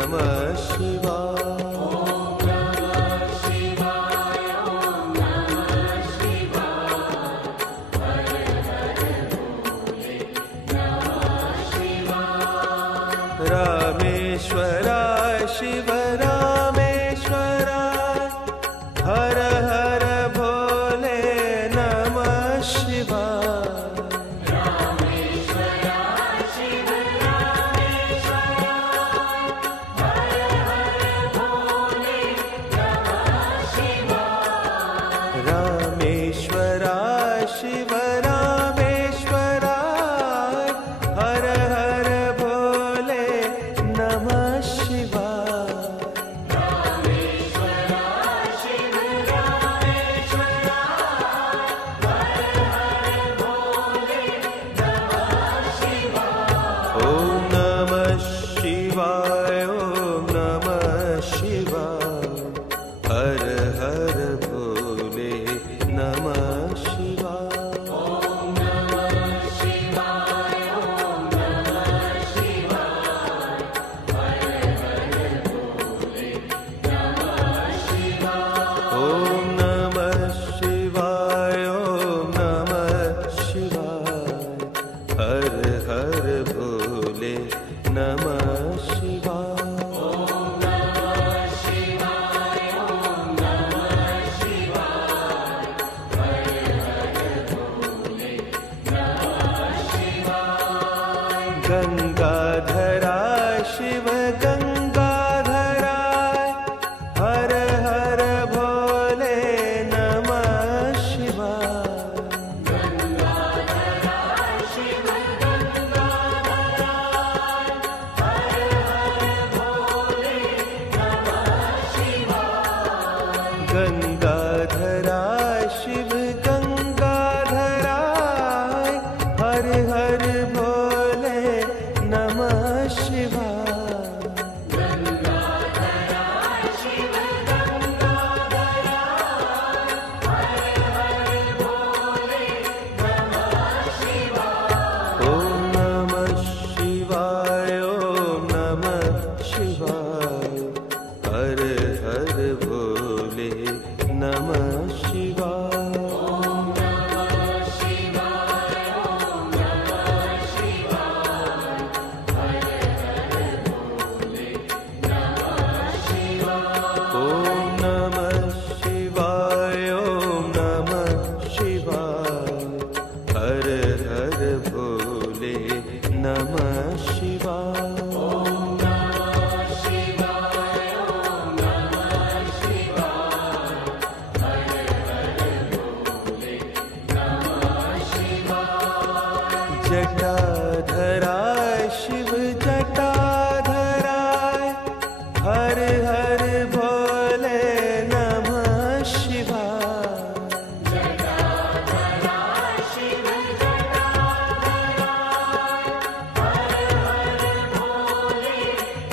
नमः शिवाय। रामेश्वराय शिव रामेश्वराय, हर हर भोले नमः शिवाय। रामेश्वराय शिव रामेश्वराय, हर हर भोले नमः शिवाय। रामेश्वराय शिव रामेश्वराय, हर हर भोले नमः शिवाय। रामेश्वराय शिव रामेश्वराय, हर हर भोले नमः शिवाय। ओम नमः शिवाय, ओम नमः शिवाय, हर हर भोले नमः शिवाय। ओम नमः शिवाय, ओम नमः शिवाय, हर हर भोले नमः शिवाय। ओम नमः शिवाय, ओम नमः शिवाय, हर हर भोले नमः शिवाय। ओम नमः शिवाय, ओम नमः शिवाय, हर हर भोले नमः शिवाय। गंगाधराय शिव गंगाधराय, हर हर भोले नमः शिवाय। गंगाधराय शिव गंगाधराय, हर हर भोले नमः शिवाय। गंगाधराय शिव गंगाधराय, हर हर भोले नमः शिवाय। गंगाधराय शिव गंगाधराय, हर हर भोले नमः शिवाय। ओम नमः शिवाय, ओम नमः शिवाय, हर हर भोले नमः शिवाय। ओम नमः शिवाय, ओम नमः शिवाय, हर हर भोले नमः शिवाय। ओम नमः शिवाय, ओम नमः शिवाय, हर हर भोले नमः शिवाय। ओम नमः शिवाय, ओम नमः शिवाय, हर हर भोले नमः शिवाय। जटाधराय शिव जटाधराय, हर हर भोले नमः शिवाय। जटाधराय शिव जटाधराय, हर हर भोले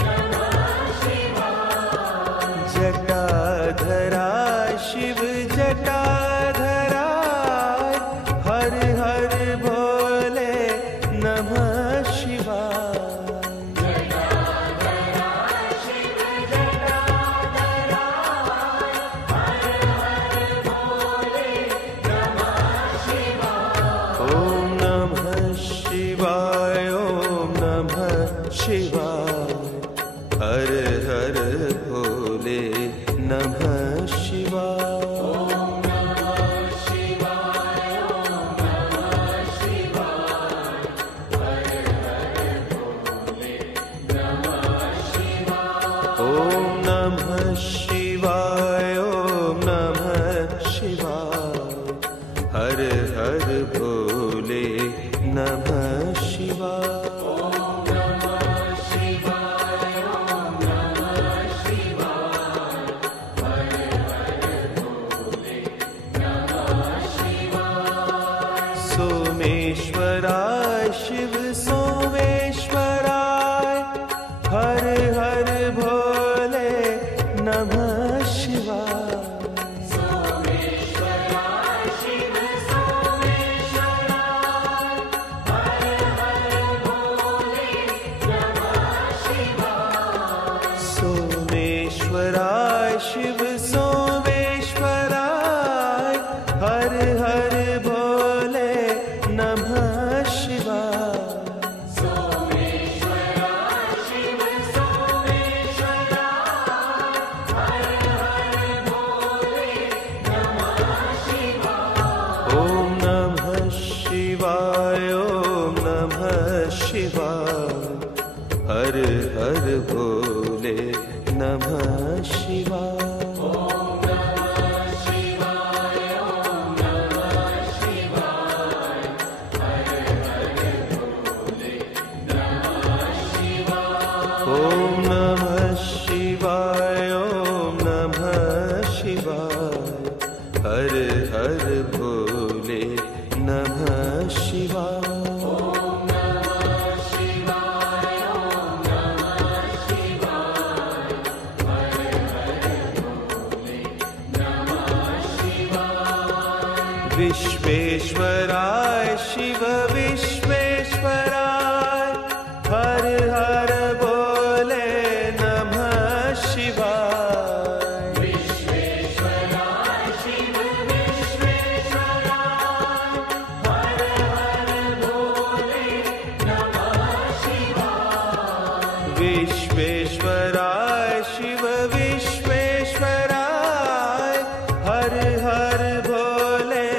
नमः शिवाय। जटाधराय शिव जटाधराय, हर हर भोले नमः शिवाय। जटाधराय शिव जटाधराय, हर हर भोले नमः शिवाय। ओम नमः शिवाय, ओम नमः शिवाय, हर हर भोले नमः शिवाय। ओम नमः शिवाय, ओम नमः शिवाय, हर हर भोले नमः शिवाय। ओम नमः शिवाय, ओम नमः शिवाय, हर हर भोले नमः शिवाय। ओम नमः शिवाय, हर हर भोले नमः शिवाय। ओम नमः शिवाय, ओम नमः शिवाय, हर हर भोले नमः शिवाय। विश्वेश्वराय शिव विश्वेश्वराय, हर हर भोले नमः शिवाय। विश्वेश्वराय शिव विश्वेश्वराय, हर हर भोले नमः शिवाय। विश्वेश्वराय शिव विश्वेश्वराय, हर हर भोले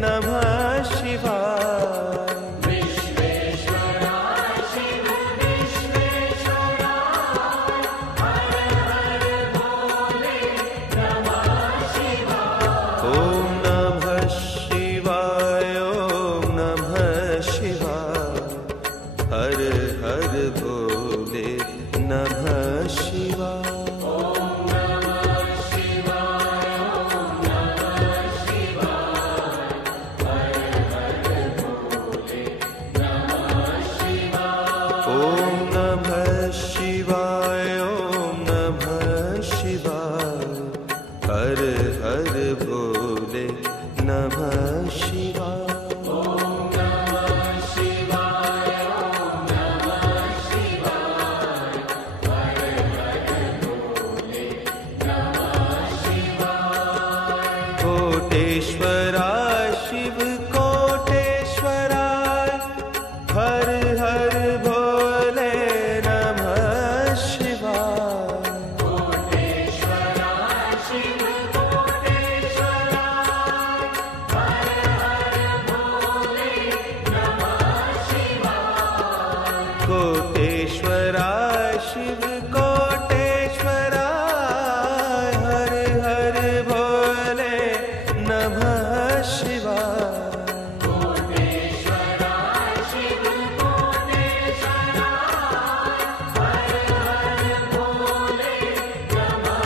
नमः शिवाय। विश्वेश्वराय शिव विश्वेश्वराय, हर हर भोले नमः शिवाय। ओम नमः शिवाय, ओम नमः शिवाय, हर हर भोले नमः शिवाय। ओम नमः शिवाय, ओम नमः शिवाय, हर हर भोले नमः शिवाय। कोटेश्वराय शिव कोटेश्वराय, हर हर भोले नमः शिवाय। कोटेश्वराय शिव कोटेश्वराय, हर हर भोले नमः शिवाय। कोटेश्वराय शिव कोटेश्वराय, हर हर भोले नमः शिवाय। कोटेश्वराय शिव कोटेश्वराय, हर हर भोले नमः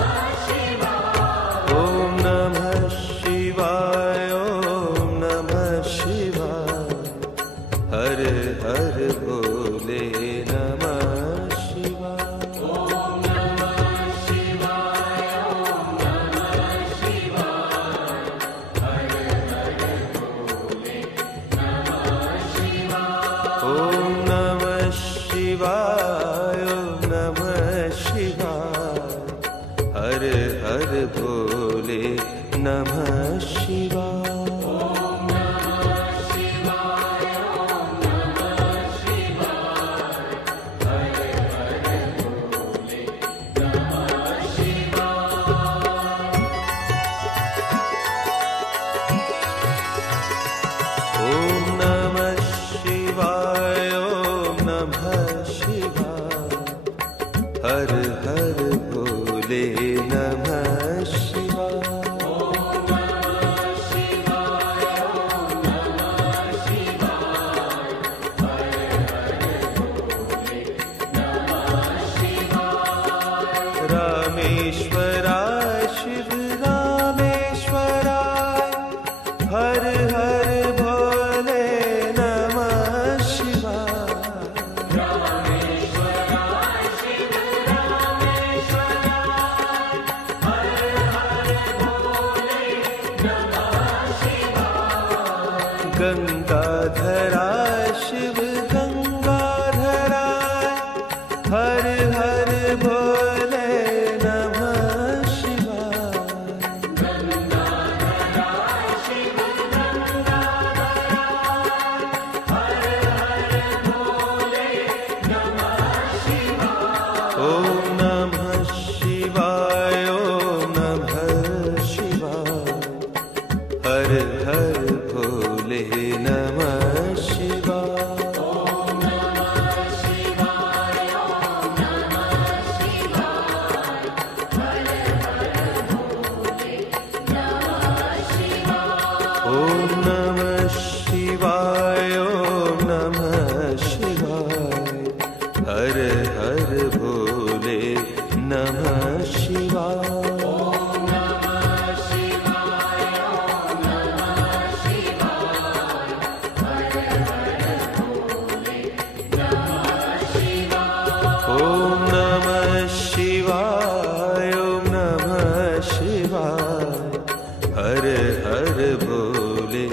शिवाय। ओम नमः शिवाय, ओम नमः शिवाय, हर हर भोले नमः शिवाय। ओम नमः शिवाय, ओम नमः शिवाय, हर हर भोले नमः शिवाय। ओम नमः शिवाय, ओम नमः शिवाय, हर हर भोले नमः शिवाय। ओम नमः शिवाय, ओम नमः शिवाय, हर हर भोले नमः शिवाय। ओम नमः शिवाय, ओम नमः शिवाय, हर हर भोले नमः शिवाय। ओम नमः शिवाय, ओम नमः शिवाय, हर हर भोले नमः शिवाय। रामेश्वराय शिव रामेश्वराय, हर हर भोले नमः शिवाय। रामेश्वराय शिव रामेश्वराय, हर हर भोले नमः शिवाय। गंगाधराय शिव गंगाधराय, हर हर भोले नमः शिवाय। गंगाधराय शिव गंगाधराय, हर हर भोले नमः शिवाय। ओम नमः शिवाय, ओम नमः शिवाय, हर हर भोले नमः शिवाय। ओम नमः शिवाय, ओम हर भोले नमः शिवाय। ओम नमः शिवाय, ओम नमः शिवाय, हर हर भोले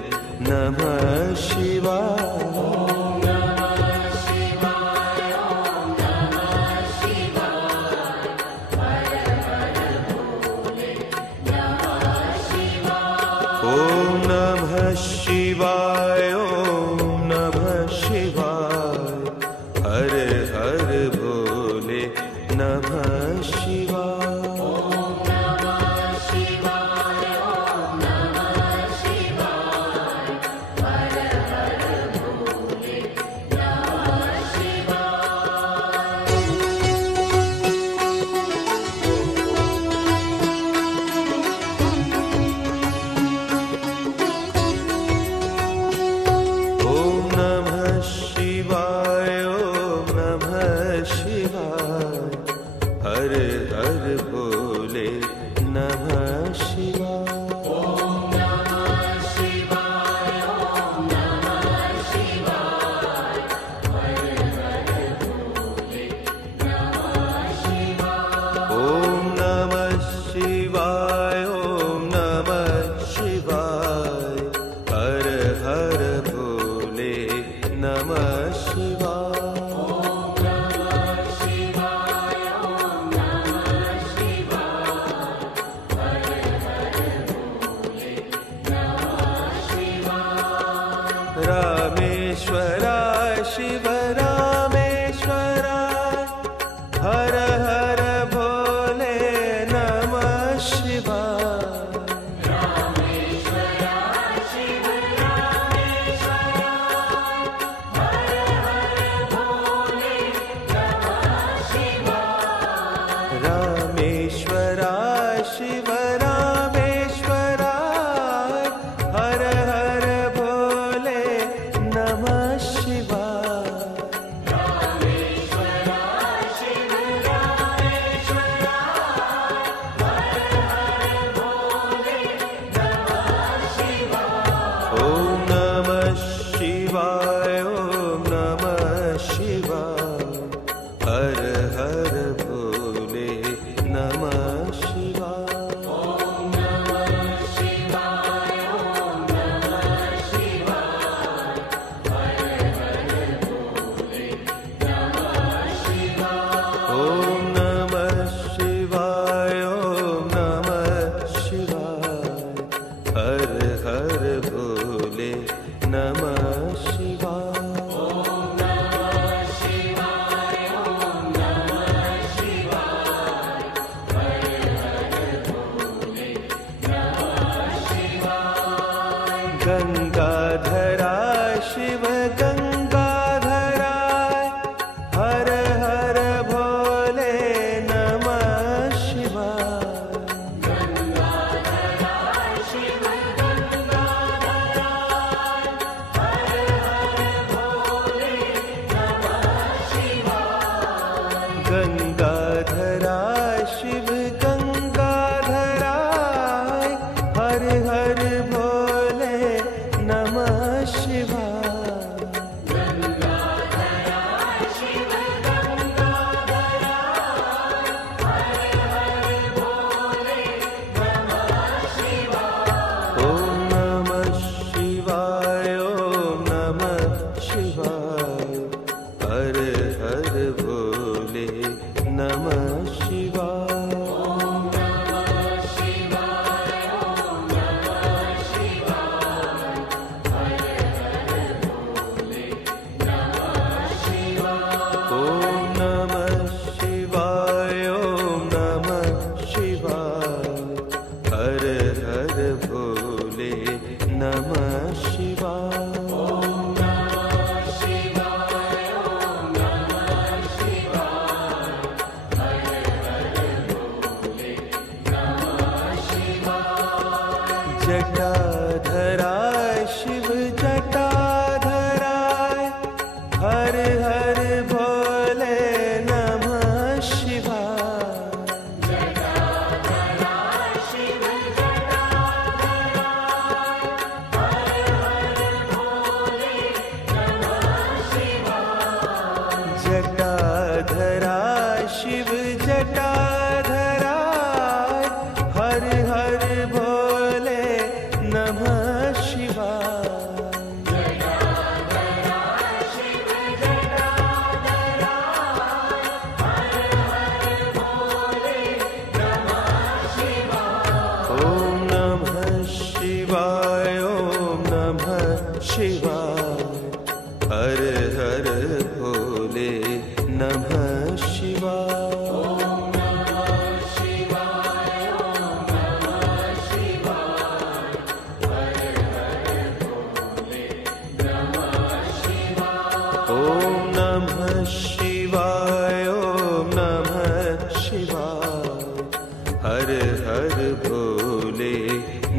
नमः शिवाय। ओम नमः शिवाय, ओम नमः शिवाय, हर हर भोले नमः शिवाय। ओम नमः शिवाय, ओम नमः शिवाय, हर हर भोले नमः शिवाय। ओम नमः शिवाय, ओम नमः शिवाय, हर हर भोले नमः शिवाय। रामेश्वराय शिव रामेश्वराय, हर हर भोले नमः शिवाय। रामेश्वराय शिव रामेश्वराय, हर हर भोले नमः शिवाय। ओम नमः शिवाय, ओम नमः शिवाय, हर हर भोले नमः शिवाय। ओम नमः शिवाय, ओम नमः शिवाय, हर हर भोले नमः शिवाय। गंगाधराय शिव गंगाधराय, हर हर भोले नमः शिवाय। गंगाधराय शिव गंगाधराय, हर हर भोले नमः शिवाय। ओम नमः शिवाय, ओम नमः शिवाय, हर हर भोले नमः शिवाय। ओम नमः शिवाय, ओम नमः शिवाय, हर हर भोले नमः शिवाय। शिव जटाधराय हर हर भोले नमः शिवाय। ओम नमः शिवाय ओम नमः शिवाय हर हर भोले नमः शिवाय। ओम नमः शिवाय ओम नमः शिवाय हर हर भोले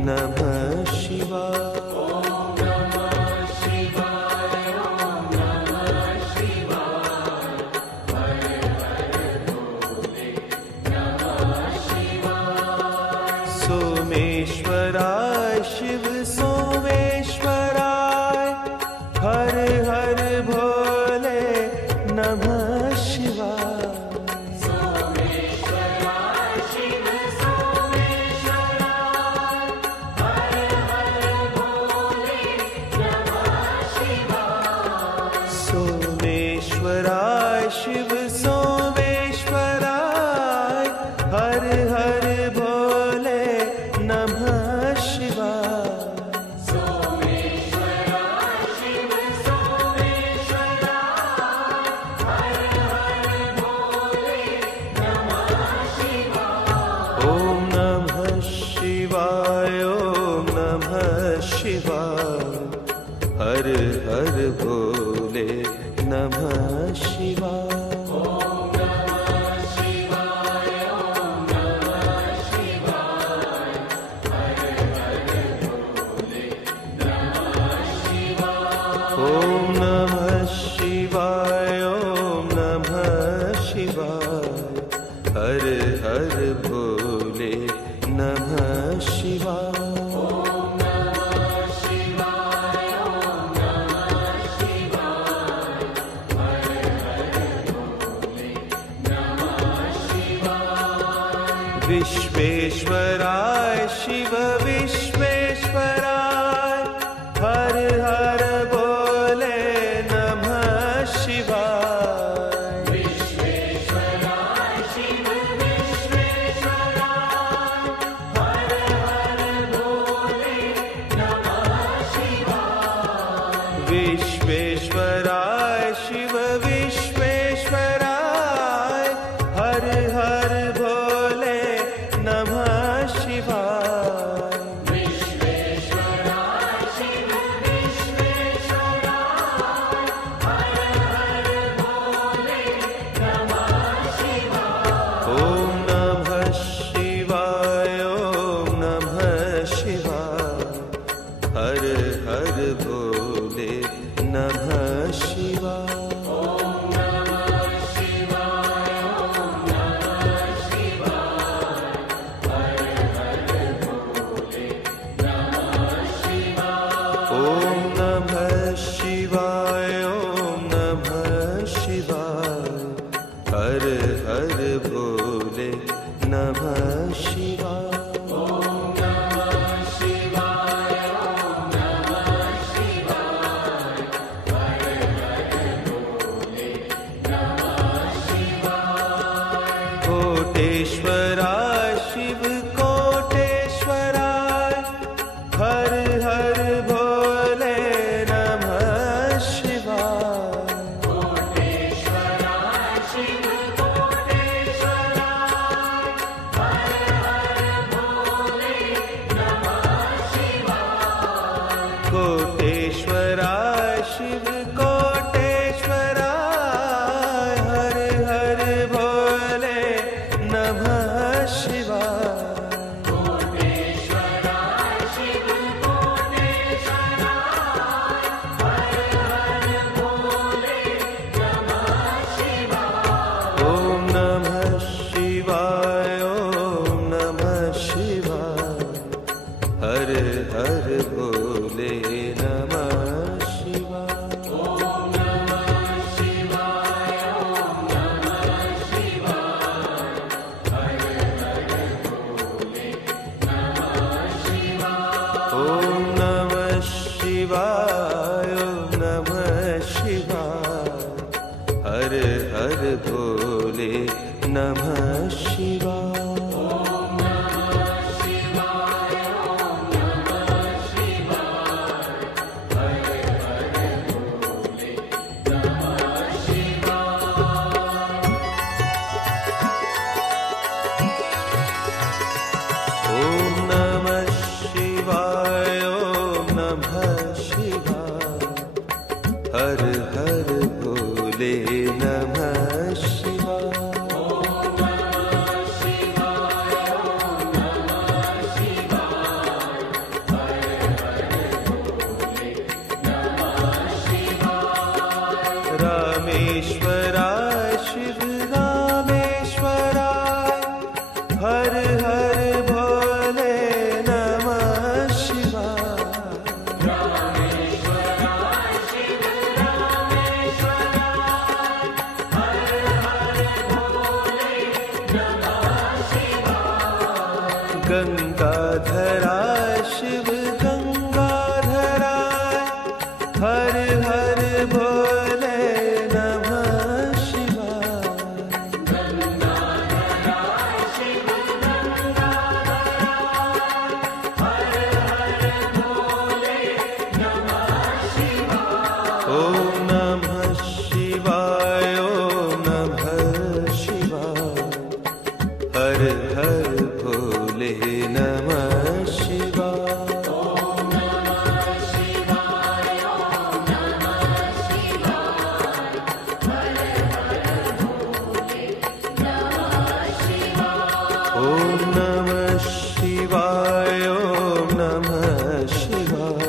नमः शिवाय। सोमेश्वराय शिव सोमेश्वराय हर हर भोले नमः शिवाय। सोमेश्वराय शिव सोमेश्वराय हर हर भोले नमः शिवाय। ओम नमः शिवाय ओम नमः शिवाय हर हर भोले नमः शिवाय। ओम नमः शिवाय ओम नमः शिवाय हर हर भोले नमः शिवाय। विश्वेश्वराय शिव विश्वेश्वराय हर हर भोले नमः शिवाय। विश्वेश्वराय शिव विश्वेश्वराय हर हर भोले नमः शिवाय। विश्वेश्वराय शिव विश्वेश्वराय हर हर भोले नमः शिवाय। विश्वेश्वराय शिव विश्वेश्वराय हर हर भोले नमः शिवाय। ओम नमः शिवाय ओम नमः शिवाय हर हर भोले नमः शिवाय। ओम नमः शिवाय ओम नमः शिवाय हर हर भोले नमः शिवाय। कोटेश्वराय शिव कोटेश्वराय हर हर भोले नमः शिवाय। कोटेश्वराय शिव कोटेश्वराय हर हर भोले नमः शिवाय। हर हर भोले नमः शिवाय। रामेश्वराय शिव रामेश्वराय, हर हर भोले नमः शिवाय। गंगाधराय शिव गंगाधराय, हर हर भोले नमः शिवाय। गंगाधराय शिव गंगाधराय, हर हर भोले नमः शिवाय। ओम नमः शिवाय, ओम नमः शिवाय, हर हर भोले नमः शिवाय। ओम नमः शिवाय, ओम नमः शिवाय, हर हर भोले नमः शिवाय। ओम नमः शिवाय, ओम नमः शिवाय,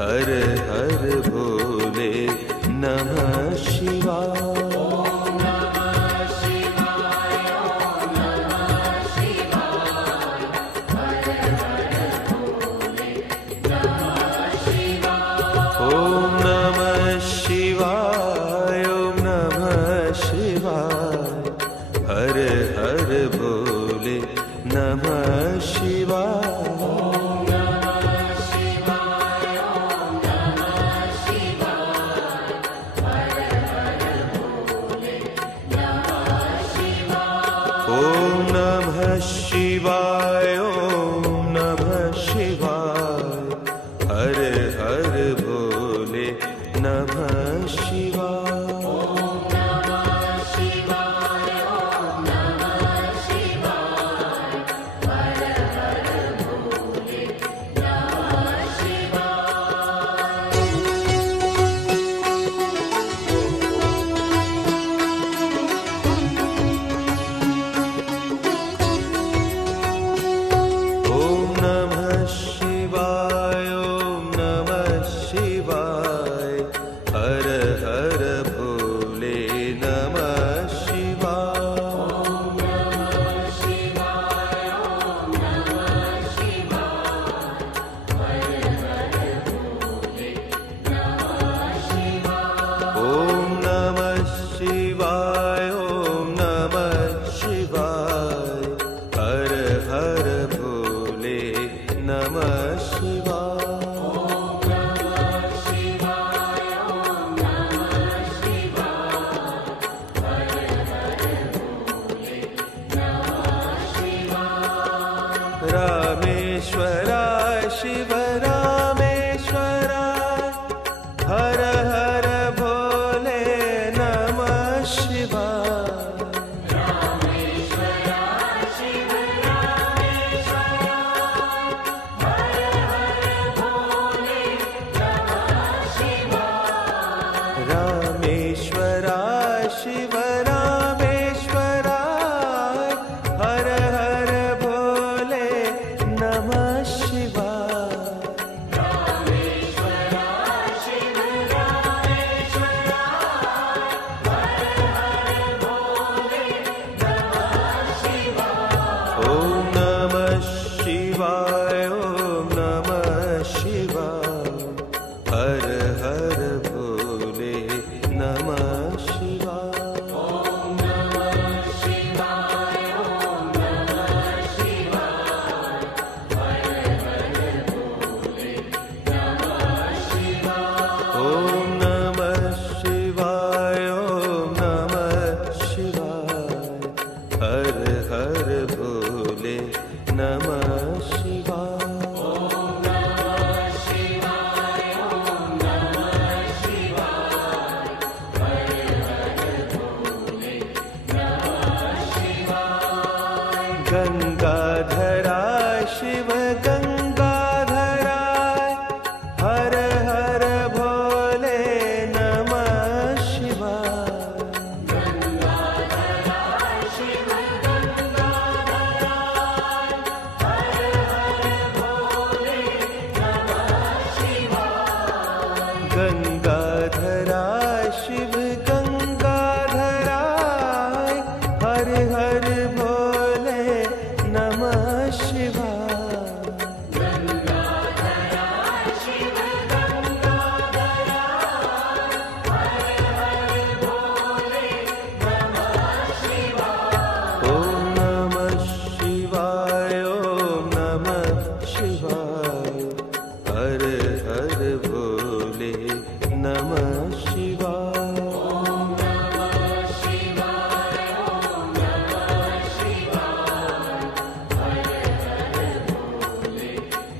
हर हर भोले नमः शिवाय। ओम नमः शिवाय, ओम नमः शिवाय, हर हर भोले नमः शिवाय। ओम नमः शिवाय, ओम नमः शिवाय, हर हर भोले नमः शिवाय। ओम नमः शिवाय, ओम नमः शिवाय, हर हर भोले नमः शिवाय। ओम नमः शिवाय, ओम नमः शिवाय, हर हर गंगाधरा शिव गंगाधराय हर हर भोले नमः शिवाय। गंगाधरा शिव गंगाधराय हर हर भोले नमः शिवाय। गंगाधरा शिव गंगाधराय हर हर भोले नमः शिवाय। गंगाधरा शिव गंगाधराय हर हर भोले नमः शिवाय। ओम नमः शिवाय ओम नमः शिवाय हर हर भोले नमः शिवाय। ओम नमः शिवाय ओम नमः शिवाय हर हर भोले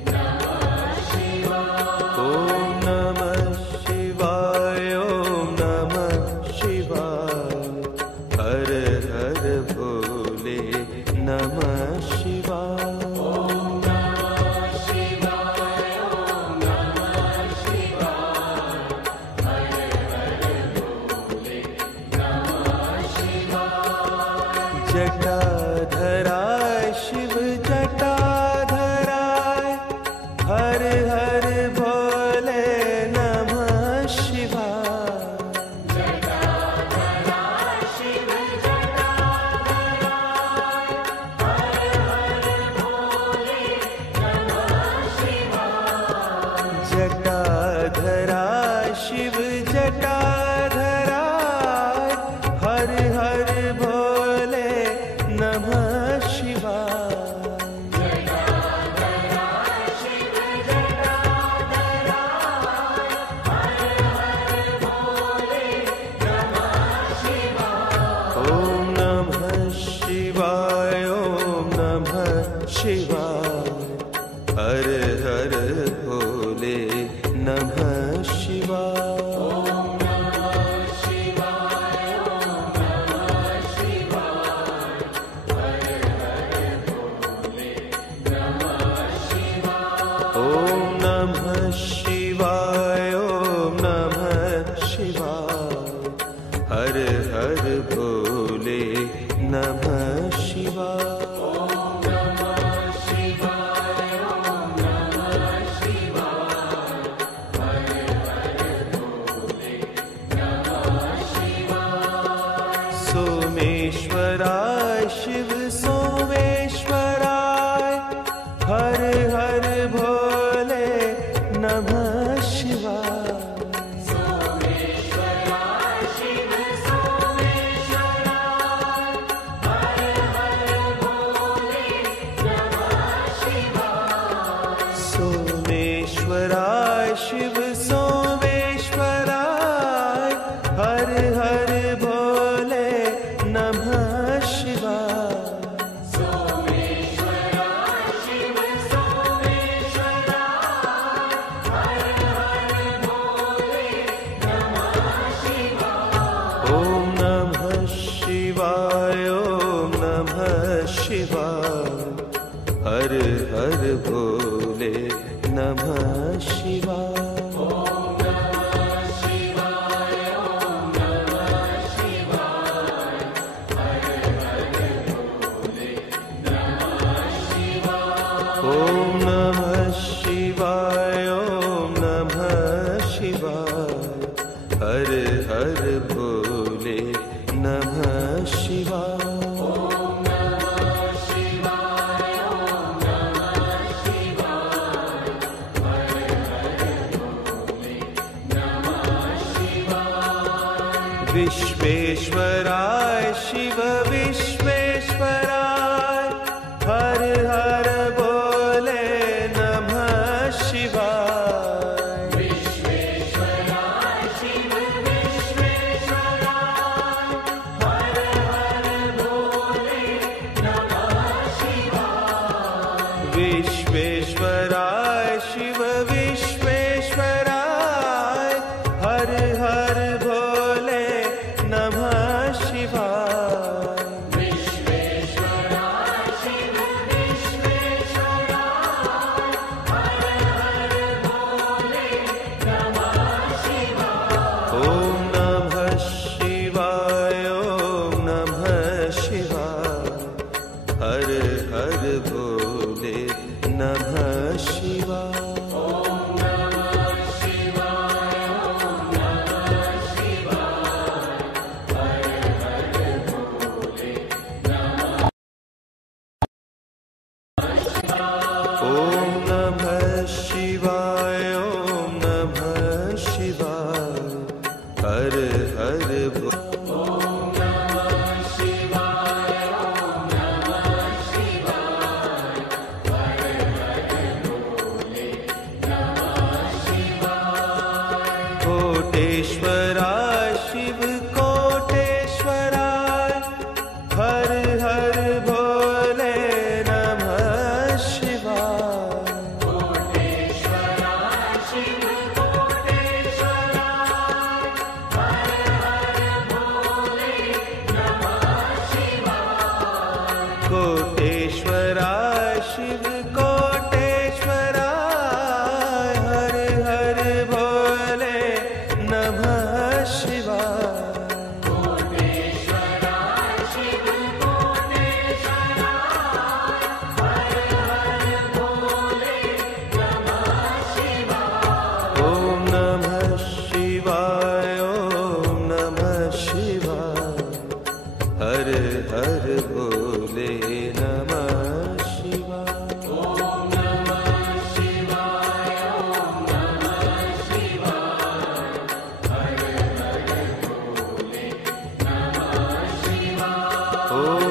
नमः शिवाय। ओम नमः शिवाय ओम नमः शिवाय हर हर भोले नमः शिवाय। ओम नमः शिवाय ओम नमः शिवाय हर हर भोले नमः शिवाय। जटाधराय शिव जटाधराय हर हर भोले नमः शिवाय। जटाधरा शिव जटाधराय हर हर भोले नमः शिवाय। जटाधरा शिव जटाधराय हर हर भोले नमः शिवाय। जटाधरा शिव जटाधराय हर हर भोले नमः शिवाय। ओम नमः शिवाय ओम नमः शिवाय हर हर भोले नमः शिवाय। ओम नमः शिवाय ओम नमः शिवाय हर हर भोले नमः शिवाय। ओम नमः शिवाय ओम नमः शिवाय हर हर भोले नमः शिवाय। ओम नमः शिवाय ओम नमः शिवाय हर हर भोले नमः शिवाय। सोमेश्वराय शिव सोमेश्वराय हर हर भोले नमः शिवाय। सोमेश्वराय शिव सोमेश्वराय हर हर भोले नमः शिवाय। सोमेश्वराय शिव सोमेश्वराय हर हर भोले नमः शिवाय। सोमेश्वराय शिव सोमेश्वराय हर हर भोले नमः शिवाय। ओम नमः शिवाय ओम नमः शिवाय हर हर भोले नमः शिवाय। ओम नमः शिवाय ओम नमः शिवाय हर हर भोले नमः शिवाय। ओम नमः शिवाय ओम नमः शिवाय हर हर भोले नमः शिवाय। ओम नमः शिवाय ओम नमः शिवाय शिव कोटेश्वराय हर हर भोले नमः शिवाय। कोटेश्वराय शिव कोटेश्वराय हर हर भोले नमः शिवाय। ओम नमः शिवाय ओम नमः शिवाय हर हर भोले नमः शिवाय। ओम नमः शिवाय ओम नमः शिवाय हर हर भोले नमः शिवाय। ओम